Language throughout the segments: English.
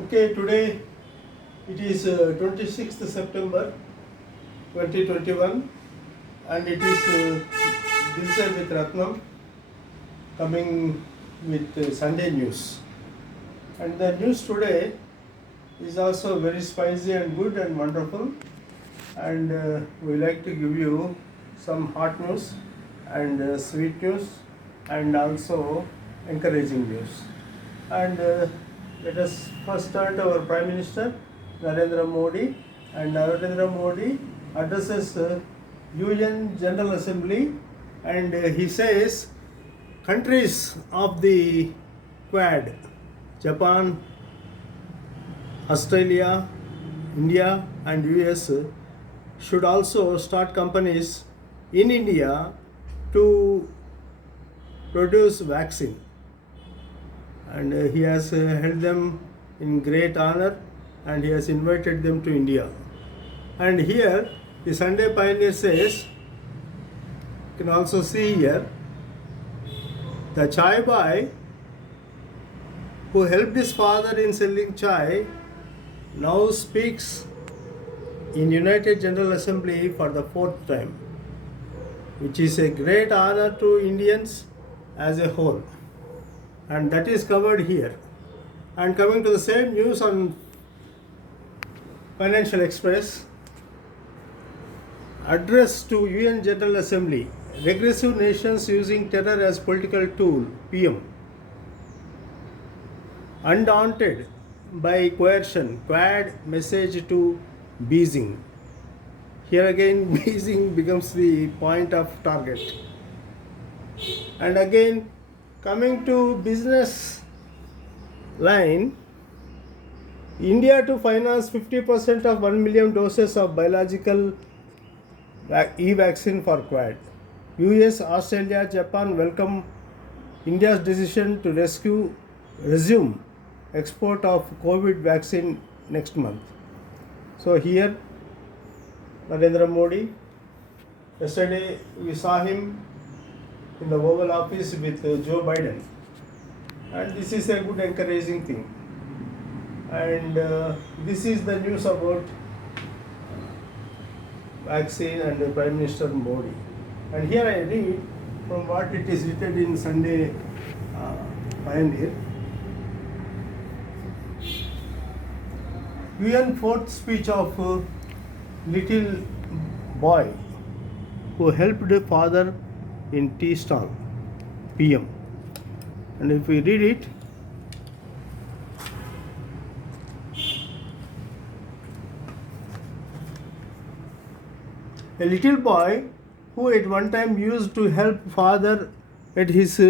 Okay, today it is 26th September 2021 and it is Dilsad with Ratnam coming with Sunday news. And the news today is also very spicy and good and wonderful, and we like to give you some hot news and sweet news and also encouraging news. And let us first turn to our Prime Minister Narendra Modi, and Narendra Modi addresses UN General Assembly, and he says countries of the Quad, Japan, Australia, India and US should also start companies in India to produce vaccine, and he has held them in great honor and he has invited them to India. And here the Sunday Pioneer says, you can also see here, the chai boy who helped his father in selling chai now speaks in United General Assembly for the fourth time, which is a great honor to Indians as a whole, and that is covered here. And coming to the same news on Financial Express, address to UN General Assembly, regressive nations using terror as political tool, PM. Undaunted by coercion, Quad message to Beijing. Here again, Beijing becomes the point of target. And again, coming to business line, India to finance 50% of 1 million doses of biological e-vaccine for Quad. US, Australia, Japan welcome India's decision to resume export of COVID vaccine next month. So here, Narendra Modi, yesterday we saw him in the Oval Office with Joe Biden, and this is a good encouraging thing. And this is the news about vaccine and Prime Minister Modi. And here I read from what it is written in Sunday Pioneer. UN fourth speech of little boy who helped father in tea stall, PM. And if we read it, a little boy who at one time used to help father at his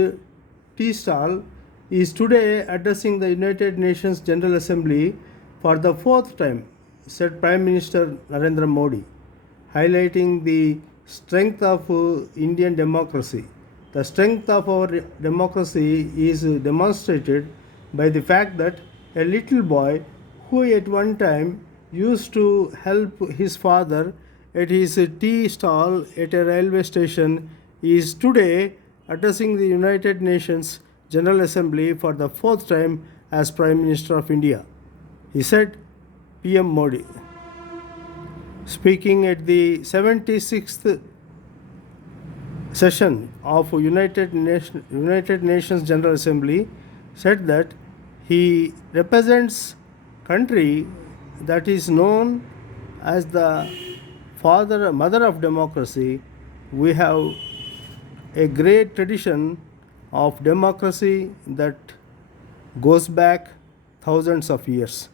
tea stall is today addressing the United Nations General Assembly for the fourth time, said Prime Minister Narendra Modi, highlighting the strength of Indian democracy. The strength of our democracy is demonstrated by the fact that a little boy who at one time used to help his father at his tea stall at a railway station is today addressing the United Nations General Assembly for the fourth time as Prime Minister of India. He said, PM Modi, speaking at the 76th session of United Nations General Assembly, said that he represents country that is known as the mother of democracy. We have a great tradition of democracy that goes back thousands of years,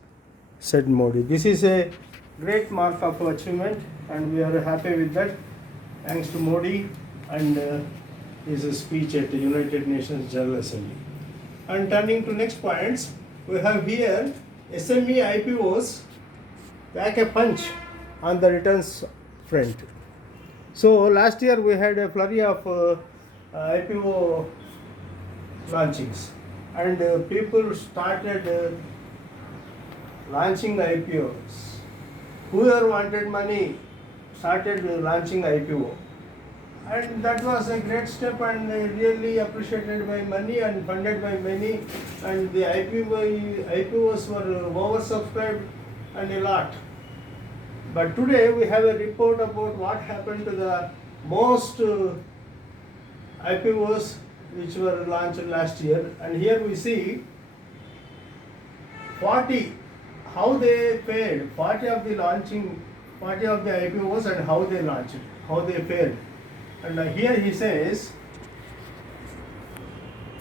said Modi. This is a great mark of achievement and we are happy with that. Thanks to Modi and his speech at the United Nations General Assembly. And turning to next points, we have here SME IPOs pack a punch on the returns front. So last year we had a flurry of IPO launchings, and people started launching IPOs. Whoever wanted money started launching IPO, and that was a great step and really appreciated by many and funded by many, and the IPOs were oversubscribed and a lot. But today we have a report about what happened to the most IPOs which were launched last year, and here we see 40 how they failed, 40 of the IPOs and how they launched, how they failed. And here he says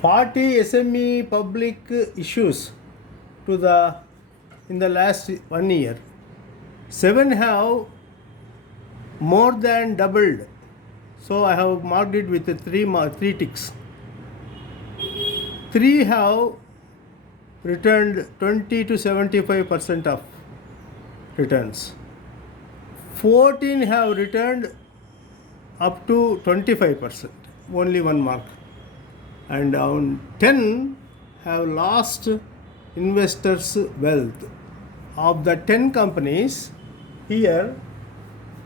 40 SME public issues in the last 1 year. 7 have more than doubled. So I have marked it with three ticks. 3 have returned 20 to 75% of returns. 14 have returned up to 25%, only 1 mark. And 10 have lost investors' wealth. Of the 10 companies here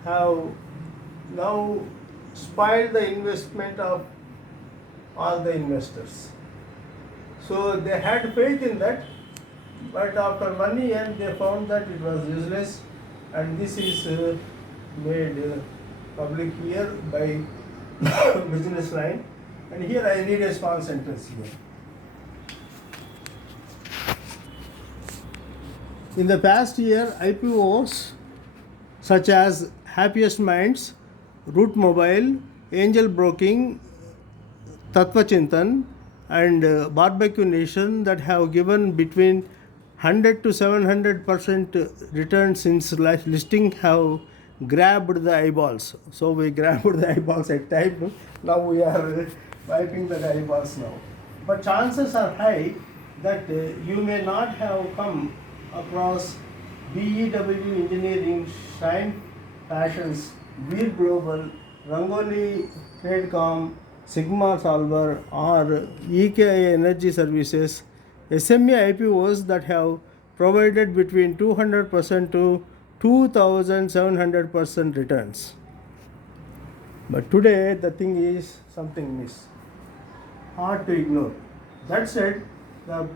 have now spoiled the investment of all the investors. So they had faith in that, but after 1 year they found that it was useless, and this is made public here by Business Line. And here I read a small sentence here. In the past year, IPOs such as Happiest Minds, Root Mobile, Angel Broking, Tattva Chintan, and Barbecue Nation that have given between 100 to 700% return since listing have grabbed the eyeballs. So we grabbed the eyeballs at time. Now we are wiping the eyeballs now. But chances are high that you may not have come across BEW Engineering, Shine Fashions, Veer Global, Rangoli Tradecom, Sigma Solver, or EKI Energy Services, SME IPOs that have provided between 200% to 2,700% returns. But today the thing is something miss. Hard to ignore. That said, the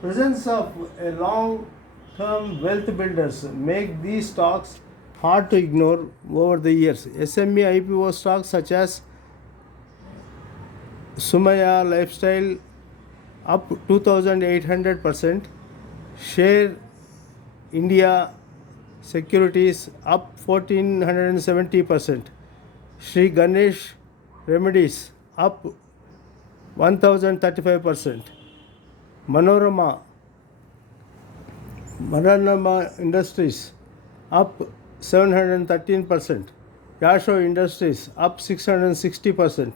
presence of a long-term wealth builders make these stocks hard to ignore over the years. SME IPO stocks such as Sumaya Lifestyle up 2,800%, Share India Securities up 1,470%, Sri Ganesh Remedies up 1,035%, Manorama Industries up 713%, Yasho Industries up 660%,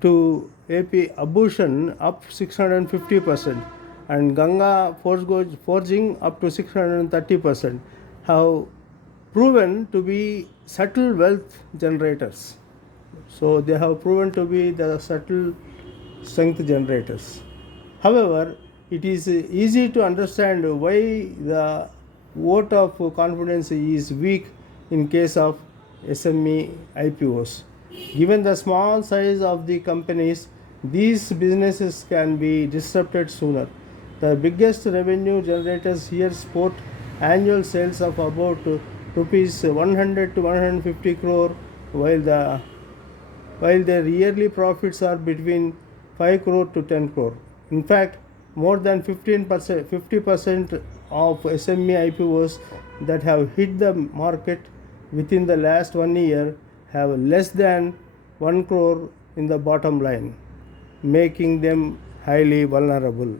to AP Abushan up 650%, and Ganga Forging up to 630%, have proven to be subtle wealth generators. So they have proven to be the subtle strength generators. However, it is easy to understand why the vote of confidence is weak in case of SME IPOs. Given the small size of the companies, these businesses can be disrupted sooner. The biggest revenue generators here sport annual sales of about rupees 100 to 150 crore, while their yearly profits are between 5 crore to 10 crore. In fact, more than 50% of SME IPOs that have hit the market within the last 1 year have less than 1 crore in the bottom line, making them highly vulnerable.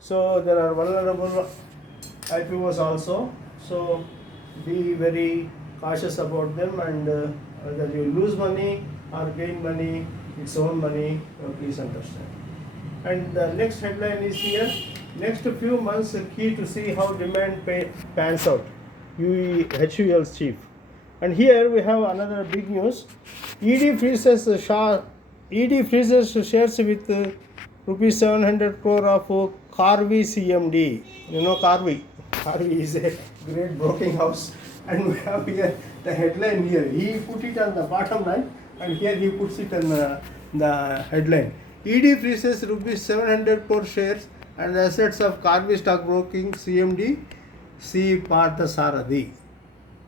So there are vulnerable IPOs also. So be very cautious about them, and whether you lose money or gain money, its own money, please understand. And the next headline is here. Next few months key to see how demand pans out. HUL's chief. And here we have another big news. ED freezes shares with rupees 700 crore of Karvy CMD. You know Karvy. Karvy is a great broking house. And we have here the headline here. He put it on the bottom line. And here he puts it in the headline. ED freezes rupees 700 crore shares and assets of Karvi Stock Broking CMD C. Partha Sarathi.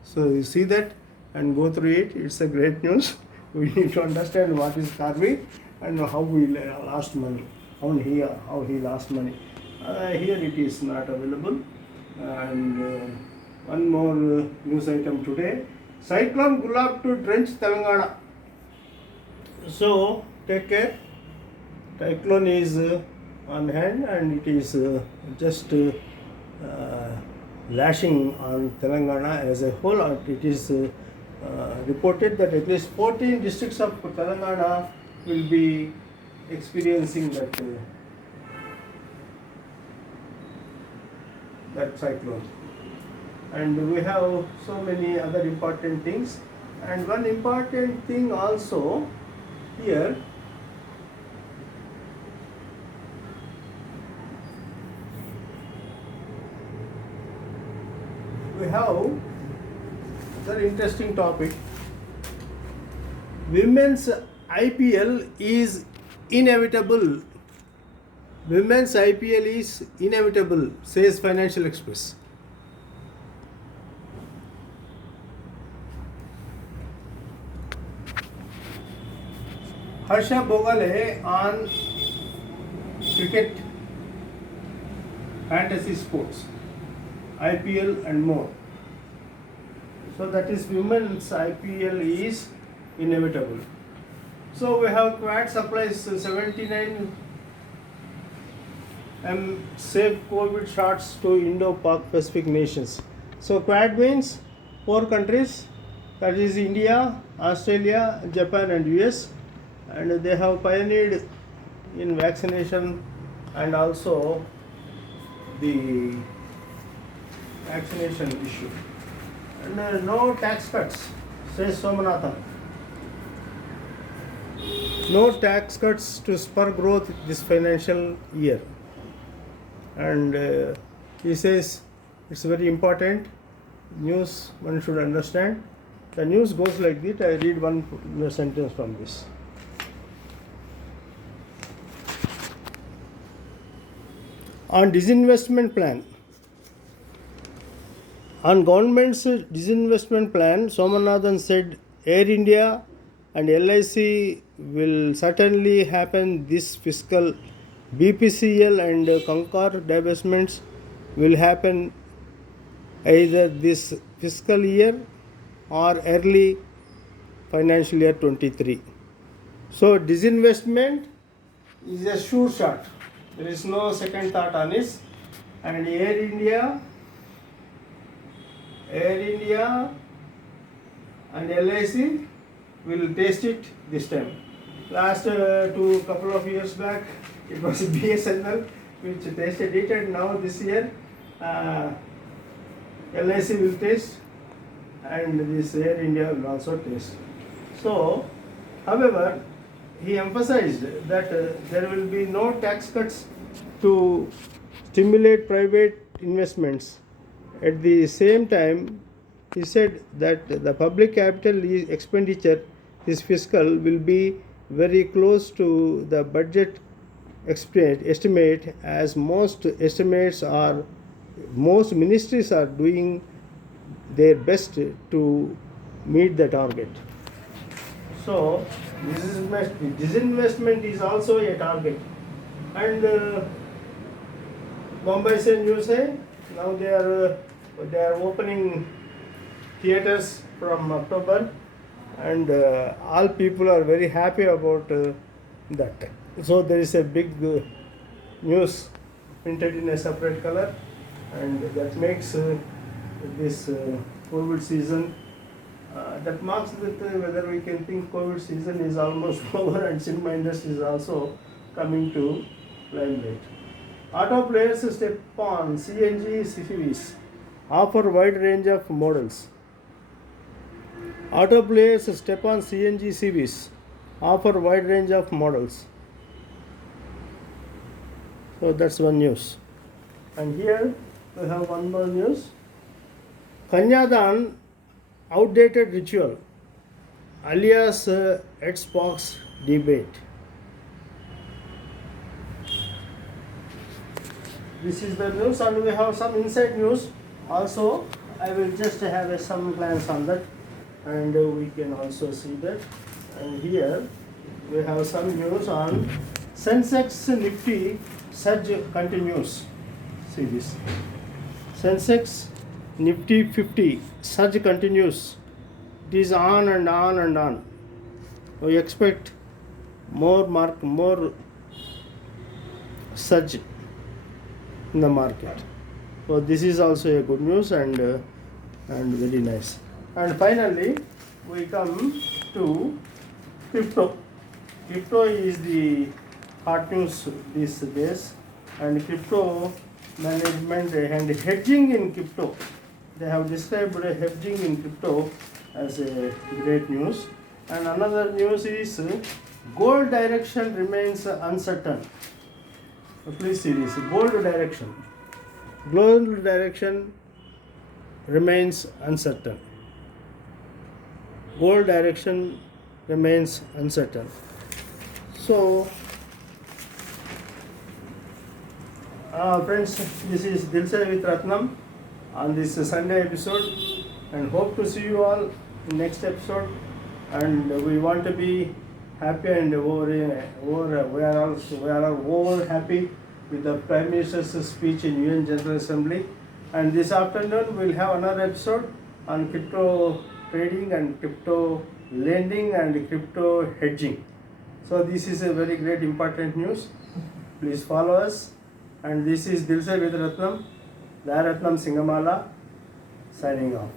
So you see that and go through it. It's a great news. We need to understand what is Karvi and how we lost money. How he lost money. Here it is not available. And one more news item today. Cyclone Gulab to drench Telangana. So take care. Cyclone is on hand and it is just lashing on Telangana as a whole. It is reported that at least 14 districts of Telangana will be experiencing that cyclone. And we have so many other important things. And one important thing also here, we have very interesting topic. Women's IPL is inevitable. Women's IPL is inevitable, says Financial Express. Harsha Bogale on cricket, fantasy sports, IPL and more. So that is women's IPL is inevitable. So we have Quad supplies 79 safe COVID shots to Indo-Pak Pacific nations. So Quad means 4 countries, that is India, Australia, Japan and US, and they have pioneered in vaccination and also the vaccination issue. And no tax cuts, says Somanathan. No tax cuts to spur growth this financial year. And he says it's very important news one should understand. The news goes like this. I read one sentence from this. On disinvestment plan. On government's disinvestment plan, Somanathan said Air India and LIC will certainly happen this fiscal. BPCL and Concor divestments will happen either this fiscal year or early financial year 23. So disinvestment is a sure shot. There is no second thought on it. And Air India and LIC will taste it this time. Last couple of years back, it was BSNL which tasted it, and now this year LIC will taste and this Air India will also taste. So, however, he emphasized that there will be no tax cuts to stimulate private investments. At the same time, he said that the public capital expenditure this fiscal will be very close to the budget estimate, as most ministries are doing their best to meet the target. So disinvestment is also a target. And Bombay Sen USA, now they are opening theaters from October, and all people are very happy about that. So there is a big news printed in a separate color, and that makes this COVID season, that marks that whether we can think COVID season is almost over, and cinema industry is also coming to limelight. Auto players step on CNG CVs, offer wide range of models. Auto players step on CNG CVs, offer wide range of models. So that's one news. And here we have one more news. Kanyadan outdated ritual, alias Xbox debate. This is the news, and we have some inside news also. I will just have some glance on that, and we can also see that. And here we have some news on Sensex Nifty surge continues. See this. Sensex Nifty 50 surge continues. It is on and on and on. We expect more surge in the market. So this is also a good news and very nice. And finally, we come to crypto. Crypto is the hot news these days, and crypto management and hedging in crypto. They have described hedging in crypto as a great news. And another news is gold direction remains uncertain. Please see this. Gold direction. Gold direction remains uncertain. Gold direction remains uncertain. So, friends, this is Dilsay with Ratnam on this Sunday episode, and hope to see you all in next episode. And we want to be happy, and we are over happy with the Prime Minister's speech in UN General Assembly. And this afternoon we'll have another episode on crypto trading and crypto lending and crypto hedging. So this is a very great important news. Please follow us. And this is Dilsay with Ratnam, Ratnam Singamala, signing off.